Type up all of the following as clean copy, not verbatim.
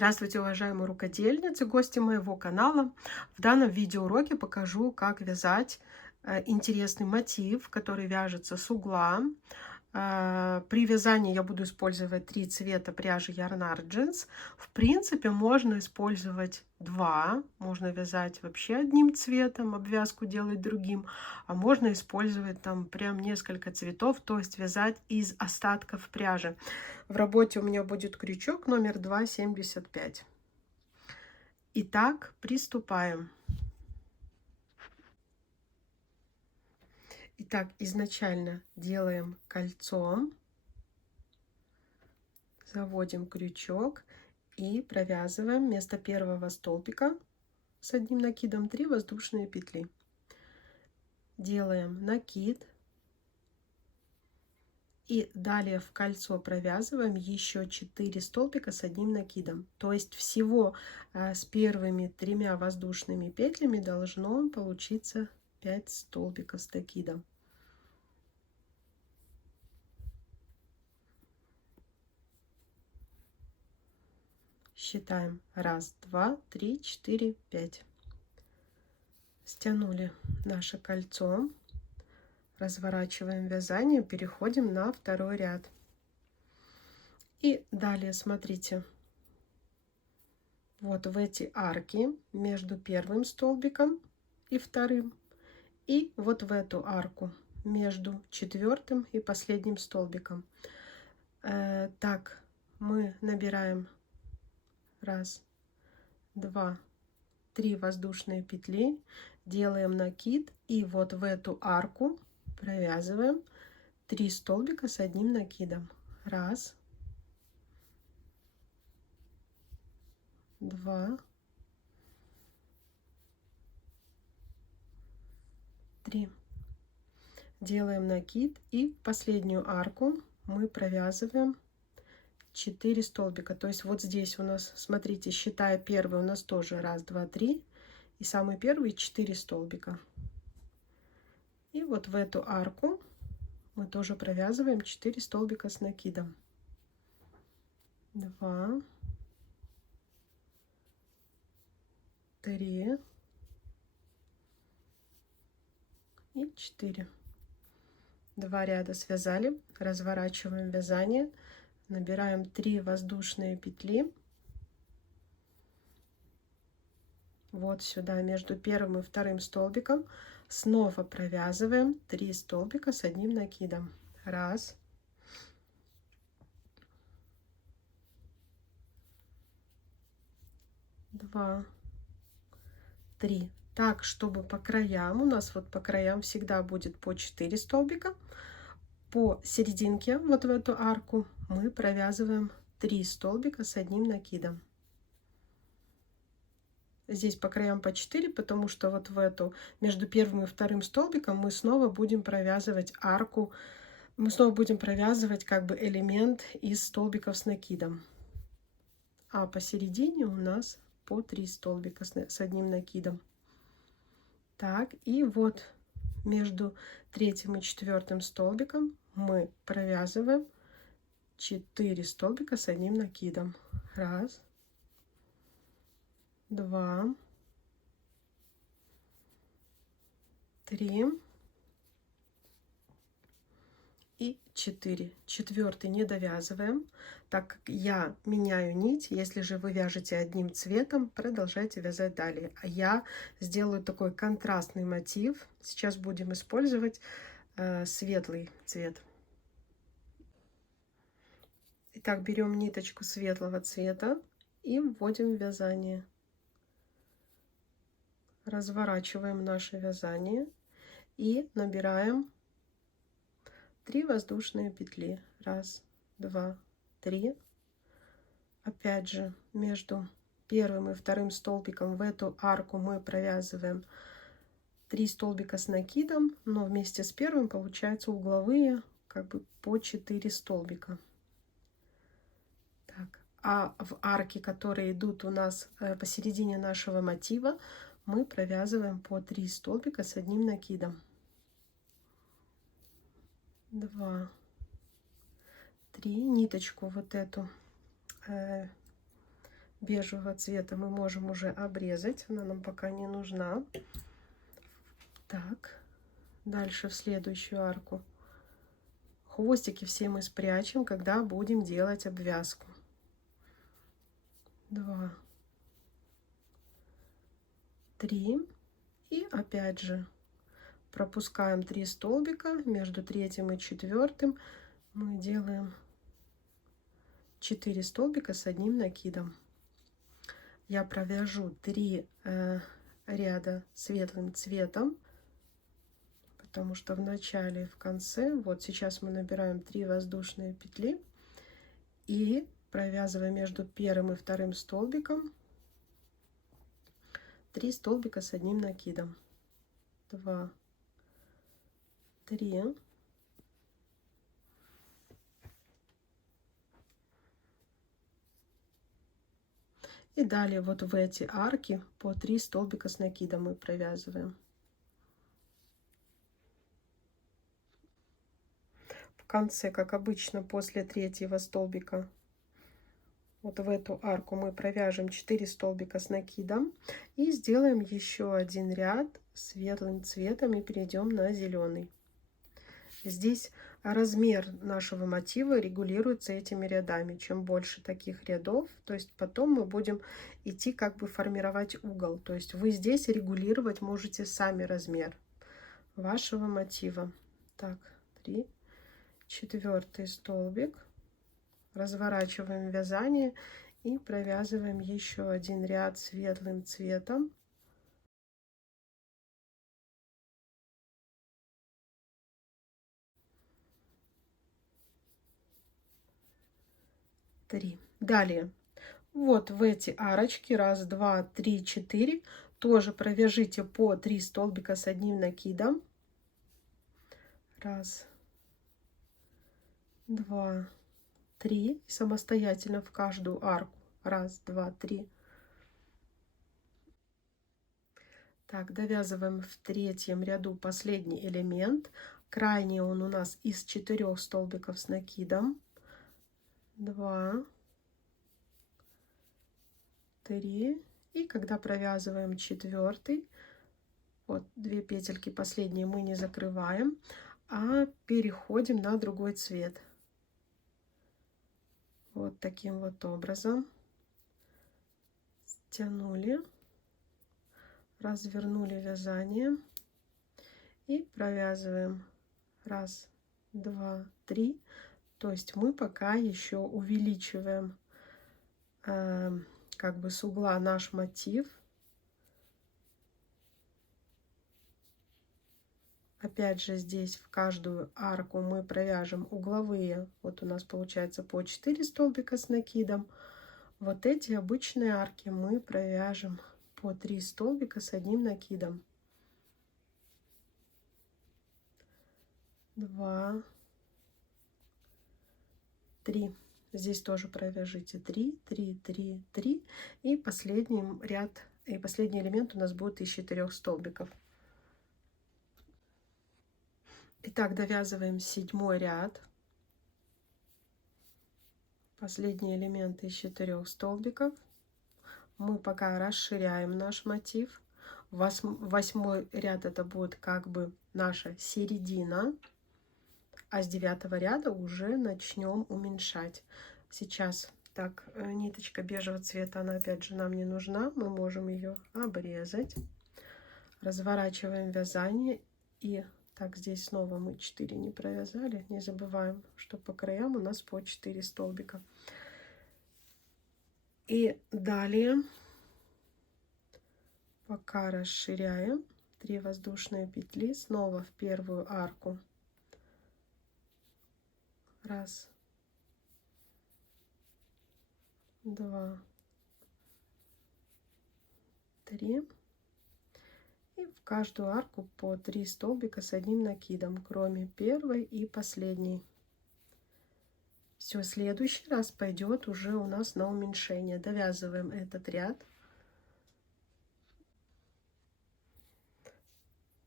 Здравствуйте, уважаемые рукодельницы, гости моего канала. В данном видеоуроке покажу, как вязать интересный мотив, который вяжется с угла. При вязании я буду использовать 3 цвета пряжи Yarn Art Jeans. В принципе, можно использовать 2. Можно вязать вообще одним цветом, обвязку делать другим. А можно использовать там прям несколько цветов, то есть вязать из остатков пряжи. В работе у меня будет крючок номер 2,75. Итак, приступаем. Итак, изначально делаем кольцо, заводим крючок и провязываем вместо первого столбика с одним накидом 3 воздушные петли. Делаем накид и далее в кольцо провязываем еще 4 столбика с одним накидом. То есть всего с первыми 3 воздушными петлями должно получиться 5 столбиков с накидом. Считаем 1, 2, 3, 4, 5. Стянули наше кольцо, разворачиваем вязание, переходим на второй ряд. И далее смотрите, вот в эти арки между первым столбиком и вторым, и вот в эту арку между четвертым и последним столбиком. Так мы набираем 1, 2, 3 воздушные петли, делаем накид и вот в эту арку провязываем 3 столбика с одним накидом. 1, 2, 3. Делаем накид и последнюю арку мы провязываем 4 столбика. То есть вот здесь у нас, смотрите, считая первый, у нас тоже 1, 2, 3. И самый первый 4 столбика. И вот в эту арку мы тоже провязываем 4 столбика с накидом. 2, 3 и 4. 2 ряда связали, разворачиваем вязание, набираем 3 воздушные петли. Вот сюда между первым и вторым столбиком снова провязываем 3 столбика с одним накидом. 1, 2, 3. Так, чтобы по краям, у нас вот по краям всегда будет по 4 столбика. По серединке, вот в эту арку, мы провязываем 3 столбика с одним накидом. Здесь по краям по 4, потому что вот в эту между первым и вторым столбиком мы снова будем провязывать арку, мы снова будем провязывать как бы элемент из столбиков с накидом. А посередине у нас по 3 столбика с одним накидом. Так, и вот между третьим и четвертым столбиком мы провязываем 4 столбика с одним накидом. 1, 2, 3 и 4. Четвертый не довязываем, так как я меняю нить. Если же вы вяжете одним цветом, продолжайте вязать далее. А я сделаю такой контрастный мотив. Сейчас будем использовать светлый цвет. Итак, берем ниточку светлого цвета и вводим в вязание. Разворачиваем наше вязание и набираем 3 воздушные петли. 1, 2, 3. Опять же, между первым и вторым столбиком в эту арку мы провязываем 3 столбика с накидом, но вместе с первым получается угловые как бы по 4 столбика. Так, а в арке, которые идут у нас посередине нашего мотива, мы провязываем по 3 столбика с одним накидом. 2, 3. Ниточку вот эту бежевого цвета мы можем уже обрезать. Она нам пока не нужна. Так, дальше в следующую арку. Хвостики все мы спрячем, когда будем делать обвязку. 2, 3. И опять же пропускаем 3 столбика. Между третьим и четвертым мы делаем 4 столбика с одним накидом. Я провяжу 3 ряда светлым цветом, потому что в начале и в конце, вот сейчас мы набираем 3 воздушные петли и провязываем между первым и вторым столбиком 3 столбика с одним накидом. 2, 3. И далее вот в эти арки по 3 столбика с накидом мы провязываем. В конце, как обычно, после третьего столбика, вот в эту арку мы провяжем 4 столбика с накидом и сделаем еще один ряд светлым цветом и перейдем на зеленый. Здесь размер нашего мотива регулируется этими рядами. Чем больше таких рядов, то есть потом мы будем идти как бы формировать угол. То есть вы здесь регулировать можете сами размер вашего мотива. Так, 3, 4 столбик. Разворачиваем вязание и провязываем еще один ряд светлым цветом. 3. Далее вот в эти арочки 1, 2, 3, 4 тоже провяжите по 3 столбика с одним накидом. 1, 2, 3. Самостоятельно в каждую арку. 1, 2, 3. Так, довязываем в третьем ряду последний элемент. Крайний он у нас из 4 столбиков с накидом. 2, 3. И когда провязываем четвертый, вот 2 петельки последние мы не закрываем, а переходим на другой цвет. Вот таким вот образом. Стянули, развернули вязание и провязываем 1, 2, 3. То есть мы пока еще увеличиваем как бы с угла наш мотив. Опять же здесь в каждую арку мы провяжем угловые. Вот у нас получается по 4 столбика с накидом. Вот эти обычные арки мы провяжем по 3 столбика с одним накидом. 2, 3. Здесь тоже провяжите 3, 3, 3, 3. И последний ряд, и последний элемент у нас будет из 4 столбиков. Итак, довязываем 7 ряд. Последний элемент из 4 столбиков. Мы пока расширяем наш мотив. 8 ряд это будет как бы наша середина. А с 9 ряда уже начнем уменьшать. Сейчас так, ниточка бежевого цвета, она опять же нам не нужна. Мы можем ее обрезать. Разворачиваем вязание. И так, здесь снова мы 4 не провязали. Не забываем, что по краям у нас по 4 столбика. И далее пока расширяем 3 воздушные петли снова в первую арку. 1, 2, 3. И в каждую арку по 3 столбика с одним накидом, кроме первой и последней. Все, следующий раз пойдет уже у нас на уменьшение. Довязываем этот ряд.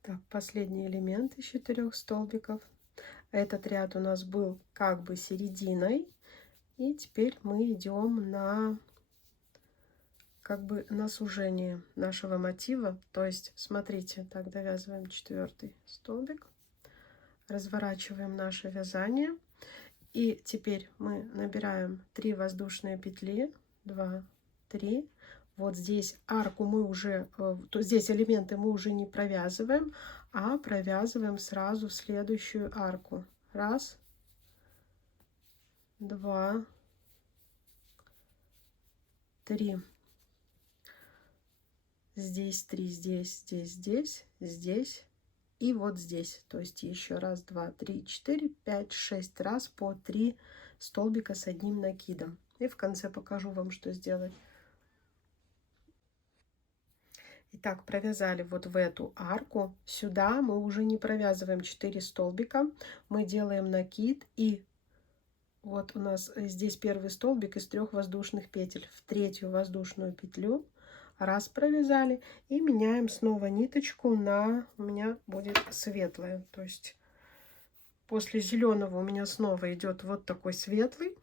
Так, последний элемент из 4 столбиков. Этот ряд у нас был как бы серединой. И теперь мы идем на как бы на сужение нашего мотива. То есть, смотрите, так довязываем 4-й столбик, разворачиваем наше вязание. И теперь мы набираем 3 воздушные петли, 2, 3. Вот здесь арку мы уже, то здесь элементы мы уже не провязываем, а провязываем сразу в следующую арку. Раз, два, три. Здесь 3, здесь и вот здесь. То есть еще раз, два, три, 4, 5, 6 раз по 3 столбика с одним накидом. И в конце покажу вам, что сделать. Итак, провязали вот в эту арку. Сюда мы уже не провязываем 4 столбика. Мы делаем накид. И вот у нас здесь первый столбик из 3 воздушных петель. В 3-ю воздушную петлю раз провязали. И меняем снова ниточку на... У меня будет светлая. То есть после зеленого у меня снова идет вот такой светлый.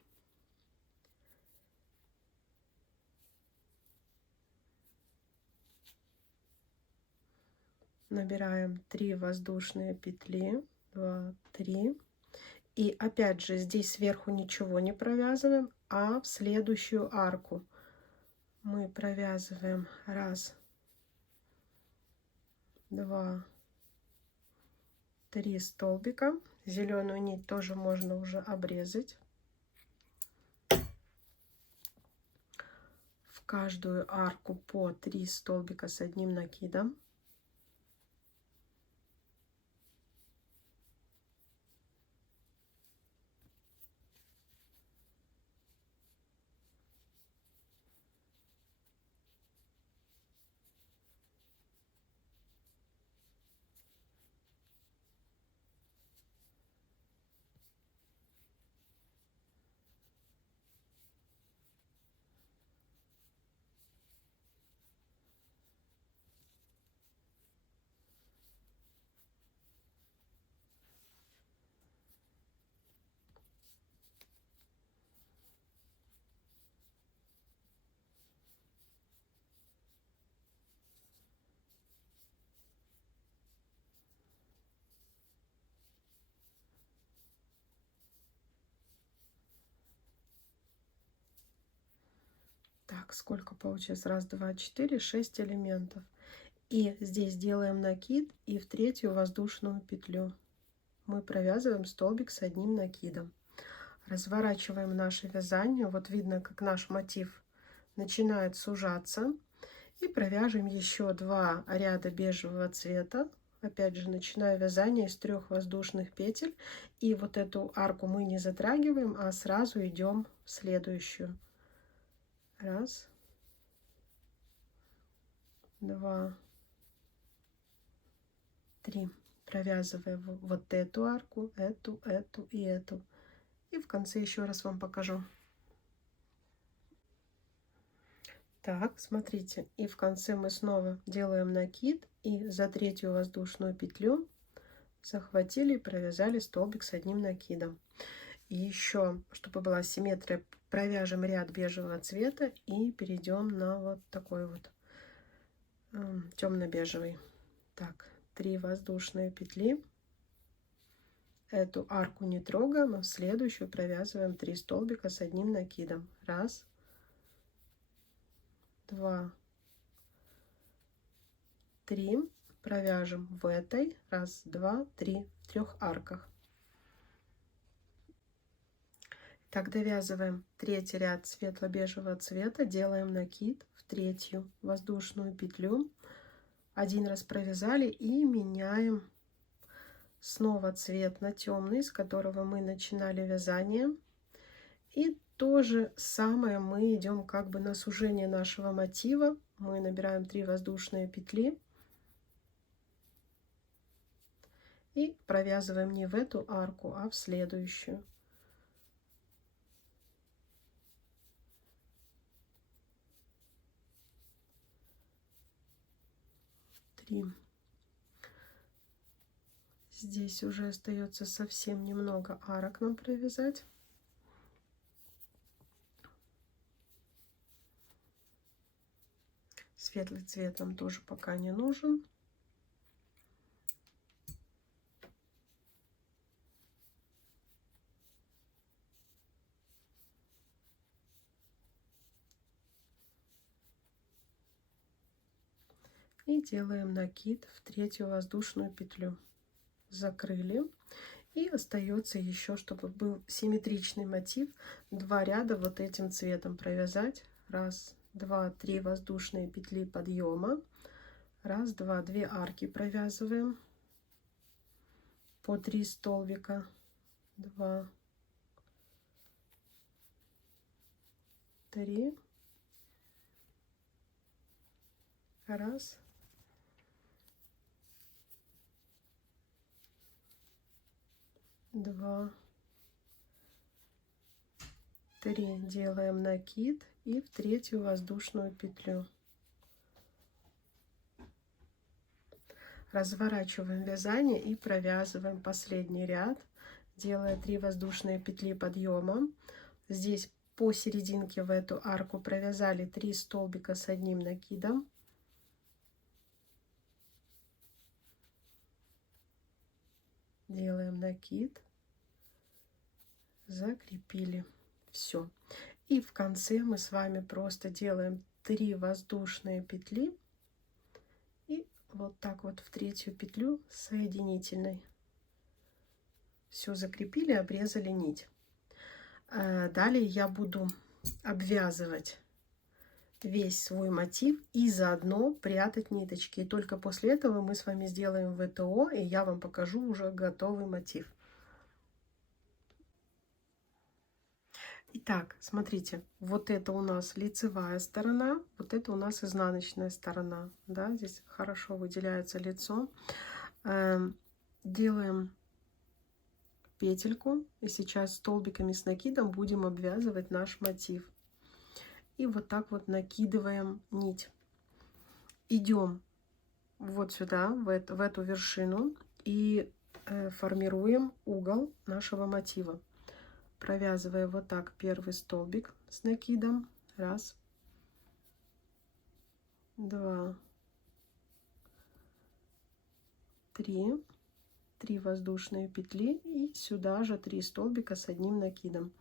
Набираем 3 воздушные петли, 2, 3. И опять же здесь сверху ничего не провязываем, а в следующую арку мы провязываем раз, два, 3 столбика. Зеленую нить тоже можно уже обрезать. В каждую арку по 3 столбика с одним накидом. Так, сколько получилось? Раз, два, 4, 6 элементов. И здесь делаем накид, и в 3-ю воздушную петлю мы провязываем столбик с одним накидом. Разворачиваем наше вязание. Вот видно, как наш мотив начинает сужаться. И провяжем еще 2 ряда бежевого цвета. Опять же, начинаю вязание из 3 воздушных петель. И вот эту арку мы не затрагиваем, а сразу идем в следующую. Раз, два, 3. Провязывая вот эту арку, эту и эту. И в конце еще раз вам покажу. Так, смотрите, и в конце мы снова делаем накид, и за 3-ю воздушную петлю захватили и провязали столбик с одним накидом. И еще, чтобы была симметрия, провяжем ряд бежевого цвета и перейдем на вот такой вот темно-бежевый. Так, 3 воздушные петли. Эту арку не трогаем, а в следующую провязываем 3 столбика с одним накидом. Раз, два, 3. Провяжем в этой. Раз, два, 3. В 3 арках. Так, довязываем 3-й ряд светло-бежевого цвета. Делаем накид в 3-ю воздушную петлю. Один раз провязали и меняем снова цвет на темный, с которого мы начинали вязание. И то же самое мы идем как бы на сужение нашего мотива. Мы набираем 3 воздушные петли и провязываем не в эту арку, а в следующую. 3. Здесь уже остается совсем немного арок нам провязать. Светлый цвет нам тоже пока не нужен. И делаем накид в третью воздушную петлю. Закрыли. И остается еще, чтобы был симметричный мотив, 2 ряда вот этим цветом провязать. 1, 2, 3 воздушные петли подъема. 1, 2, 2 арки провязываем по 3 столбика. 2, 3. 1, 2, 3. Делаем накид и в третью воздушную петлю. Разворачиваем вязание и провязываем последний ряд, делая 3 воздушные петли подъема. Здесь посерединке в эту арку провязали 3 столбика с одним накидом. Делаем накид, закрепили. Все. И в конце мы с вами просто делаем 3 воздушные петли и вот так вот в третью петлю соединительной. Все закрепили, обрезали нить. Далее я буду обвязывать весь свой мотив и заодно прятать ниточки. И только после этого мы с вами сделаем ВТО, и я вам покажу уже готовый мотив. Итак, смотрите, вот это у нас лицевая сторона, вот это у нас изнаночная сторона. Да, здесь хорошо выделяется лицо. Делаем петельку, и сейчас столбиками с накидом будем обвязывать наш мотив. И вот так вот накидываем нить. Идем вот сюда, в эту вершину, и формируем угол нашего мотива. Провязывая вот так первый столбик с накидом. 1, 2, 3. 3 воздушные петли и сюда же 3 столбика с одним накидом.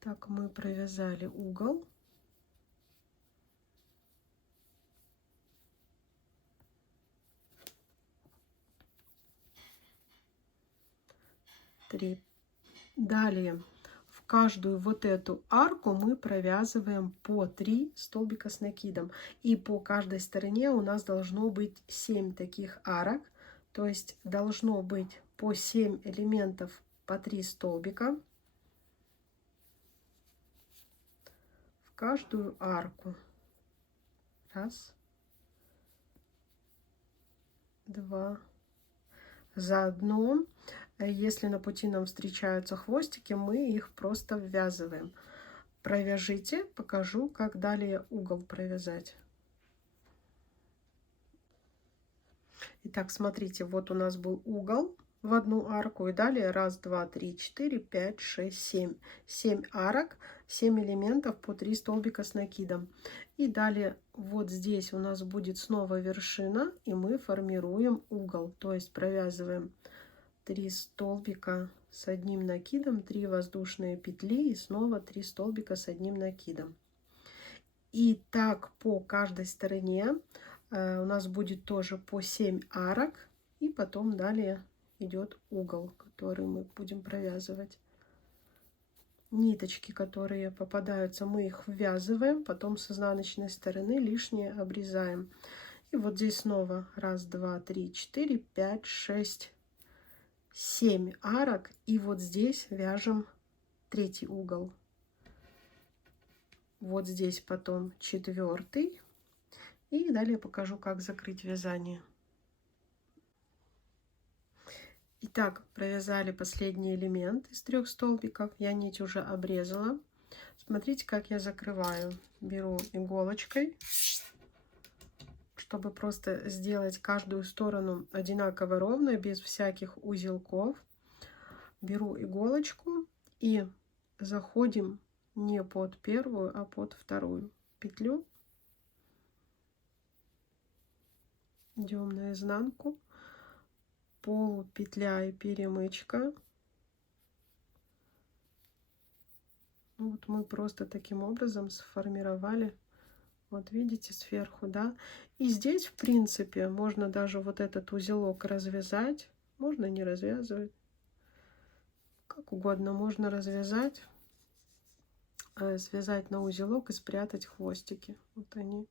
Так, мы провязали угол. Далее в каждую вот эту арку мы провязываем по 3 столбика с накидом. И по каждой стороне у нас должно быть 7 таких арок. То есть должно быть по 7 элементов по 3 столбика в каждую арку. 1, 2. Заодно, если на пути нам встречаются хвостики, мы их просто ввязываем. Провяжите, покажу, как далее угол провязать. Итак, смотрите, вот у нас был угол в одну арку, и далее 1, 2, 3, 4, 5, 6, 7. 7 арок, 7 элементов по 3 столбика с накидом. И далее вот здесь у нас будет снова вершина, и мы формируем угол. То есть провязываем 3 столбика с одним накидом, 3 воздушные петли и снова 3 столбика с одним накидом. И так по каждой стороне у нас будет тоже по 7 арок, и потом далее идет угол, который мы будем провязывать. Ниточки, которые попадаются, мы их ввязываем, потом с изнаночной стороны лишнее обрезаем. И вот здесь снова 1, 2, 3, 4, 5, 6, 7 арок, и вот здесь вяжем третий угол. Вот здесь потом 4-й. И далее покажу, как закрыть вязание. Итак, провязали последний элемент из 3 столбиков. Я нить уже обрезала. Смотрите, как я закрываю. Беру иголочкой, чтобы просто сделать каждую сторону одинаково ровно, без всяких узелков. Беру иголочку и заходим не под первую, а под вторую петлю. Идем на изнанку, полупетля и перемычка. Вот мы просто таким образом сформировали, вот видите, сверху, да. И здесь, в принципе, можно даже вот этот узелок развязать, можно не развязывать, как угодно, можно развязать, связать на узелок и спрятать хвостики. Вот они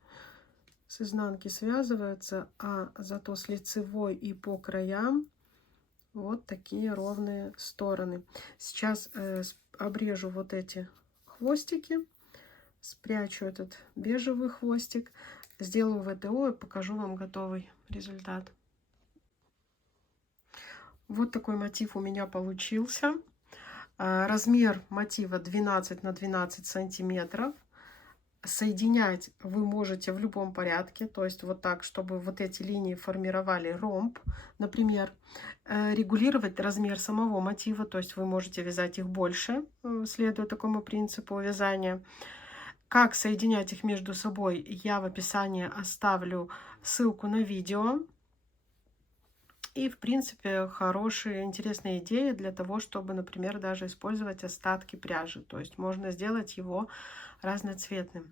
с изнанки связываются, а зато с лицевой и по краям вот такие ровные стороны. Сейчас обрежу вот эти хвостики, спрячу этот бежевый хвостик, сделаю ВТО и покажу вам готовый результат. Вот такой мотив у меня получился. Размер мотива 12 на 12 сантиметров. Соединять вы можете в любом порядке, то есть вот так, чтобы вот эти линии формировали ромб, например. Регулировать размер самого мотива, то есть вы можете вязать их больше, следуя такому принципу вязания. Как соединять их между собой, я в описании оставлю ссылку на видео. И, в принципе, хорошие, интересные идеи для того, чтобы, например, даже использовать остатки пряжи. То есть можно сделать его разноцветным.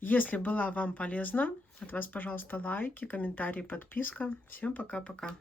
Если была вам полезна, от вас, пожалуйста, лайки, комментарии, подписка. Всем пока-пока.